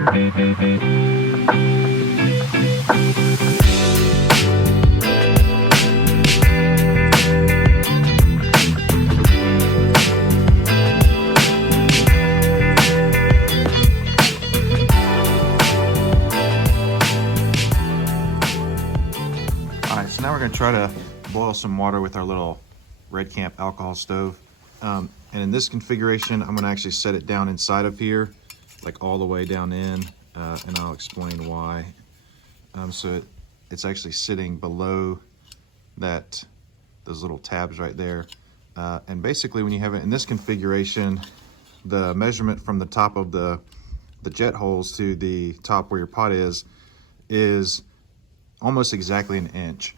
So now we're going to try to boil some water with our little Red Camp alcohol stove. And in this configuration, I'm going to actually set it down inside of here, like all the way down in, and I'll explain why. So it's actually sitting below those little tabs right there. And basically when you have it in this configuration, the measurement from the top of the jet holes to the top where your pot is almost exactly an inch.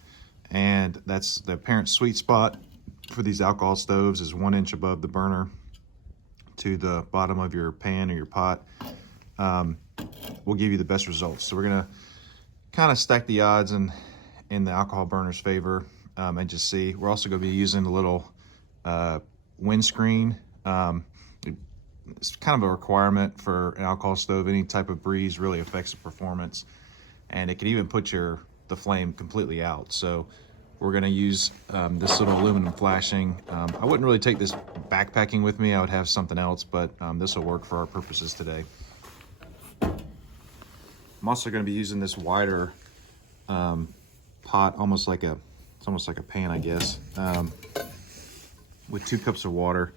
And that's the apparent sweet spot for these alcohol stoves, is 1 inch above the burner to the bottom of your pan or your pot. Will give you the best results. So we're gonna kind of stack the odds in the alcohol burner's favor, and just see. We're also gonna be using a little windscreen. It's kind of a requirement for an alcohol stove. Any type of breeze really affects the performance, and it can even put the flame completely out. So we're gonna use this little aluminum flashing. I wouldn't really take this backpacking with me. I would have something else, but this will work for our purposes today. I'm also gonna be using this wider pot, it's almost like a pan, I guess, with 2 cups of water.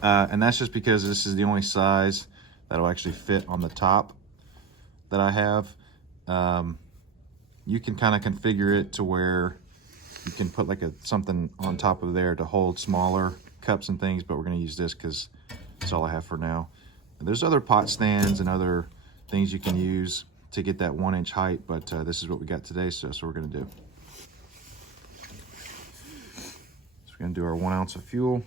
And that's just because this is the only size that'll actually fit on the top that I have. You can kind of configure it to where you can put like something on top of there to hold smaller cups and things, but we're going to use this because that's all I have for now. And there's other pot stands and other things you can use to get that 1 inch height, but this is what we got today, so that's what we're going to do. So we're going to do our 1 ounce of fuel.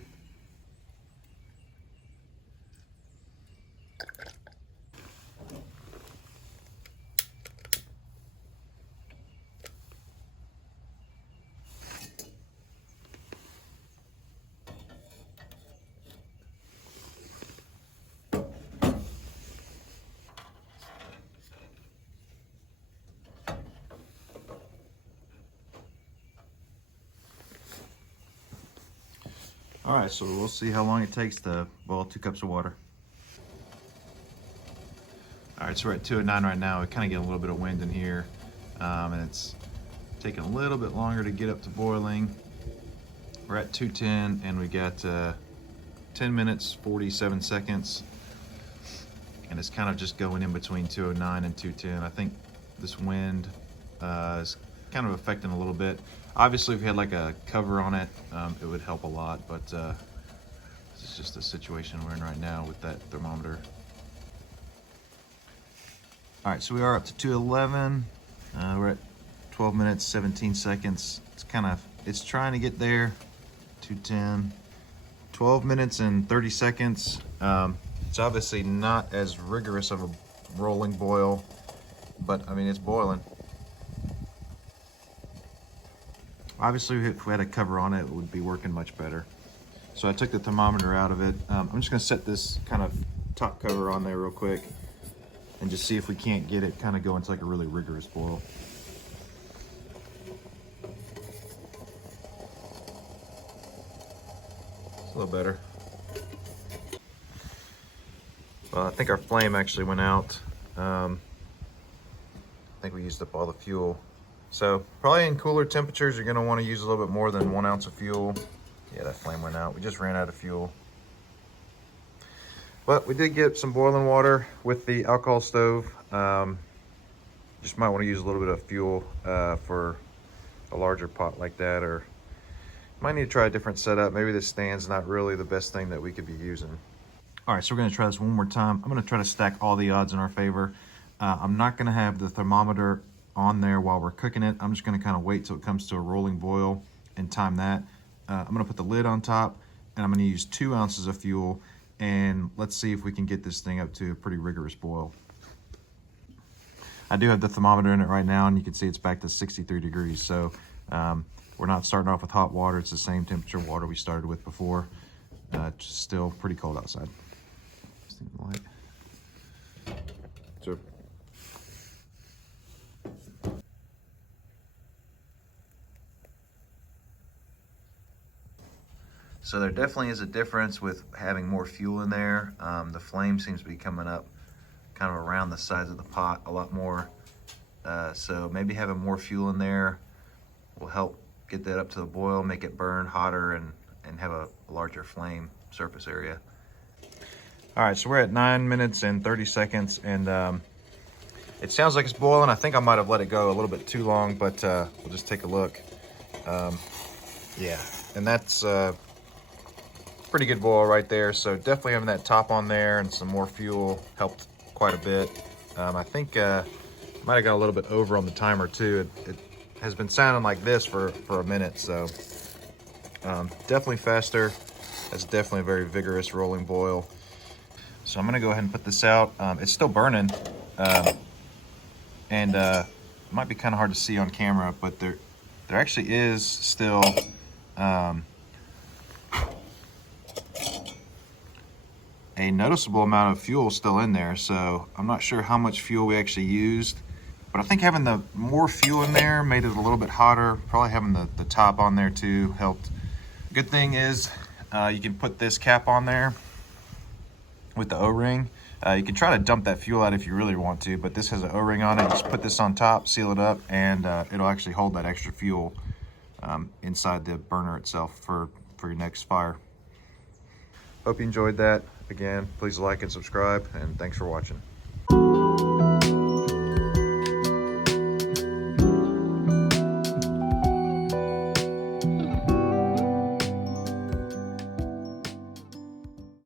All right, so we'll see how long it takes to boil 2 cups of water. All right, so we're at 209 right now. We kind of get a little bit of wind in here, and it's taking a little bit longer to get up to boiling. We're at 210, and we got 10 minutes, 47 seconds, and it's kind of just going in between 209 and 210. I think this wind is kind of affecting a little bit. Obviously, if you had like a cover on it, it would help a lot, but this is just the situation we're in right now with that thermometer. All right, so we are up to 211. We're at 12 minutes, 17 seconds. It's trying to get there. 210, 12 minutes and 30 seconds. It's obviously not as rigorous of a rolling boil, but I mean, it's boiling. Obviously, if we had a cover on it, it would be working much better. So I took the thermometer out of it. I'm just gonna set this kind of top cover on there real quick and just see if we can't get it kind of going to like a really rigorous boil. It's a little better. Well, I think our flame actually went out. I think we used up all the fuel. So probably in cooler temperatures, you're gonna wanna use a little bit more than 1 ounce of fuel. Yeah, that flame went out. We just ran out of fuel. But we did get some boiling water with the alcohol stove. Just might wanna use a little bit of fuel for a larger pot like that, or might need to try a different setup. Maybe this stand's not really the best thing that we could be using. All right, so we're gonna try this one more time. I'm gonna try to stack all the odds in our favor. I'm not gonna have the thermometer on there while we're cooking it. I'm just gonna kind of wait till it comes to a rolling boil and time that. I'm gonna put the lid on top, and I'm gonna use 2 ounces of fuel, and let's see if we can get this thing up to a pretty rigorous boil. I do have the thermometer in it right now, and you can see it's back to 63 degrees. So we're not starting off with hot water. It's the same temperature water we started with before. It's still pretty cold outside. So So there definitely is a difference with having more fuel in there. The flame seems to be coming up kind of around the sides of the pot a lot more. So maybe having more fuel in there will help get that up to the boil, make it burn hotter and have a larger flame surface area. All right, so we're at 9 minutes and 30 seconds, and it sounds like it's boiling. I think I might have let it go a little bit too long, but we'll just take a look. Yeah, and that's pretty good boil right there. So definitely having that top on there and some more fuel helped quite a bit. I think might have got a little bit over on the timer too. It has been sounding like this for a minute, so definitely faster. That's definitely a very vigorous rolling boil. So I'm gonna go ahead and put this out. It's still burning, and it might be kind of hard to see on camera, but there actually is still a noticeable amount of fuel still in there. So I'm not sure how much fuel we actually used, but I think having the more fuel in there made it a little bit hotter. Probably having the top on there too helped. Good thing is you can put this cap on there with the O-ring. You can try to dump that fuel out if you really want to, but this has an O-ring on it. Just put this on top, seal it up, and it'll actually hold that extra fuel inside the burner itself for your next fire. Hope you enjoyed that. Again, please like and subscribe, and thanks for watching.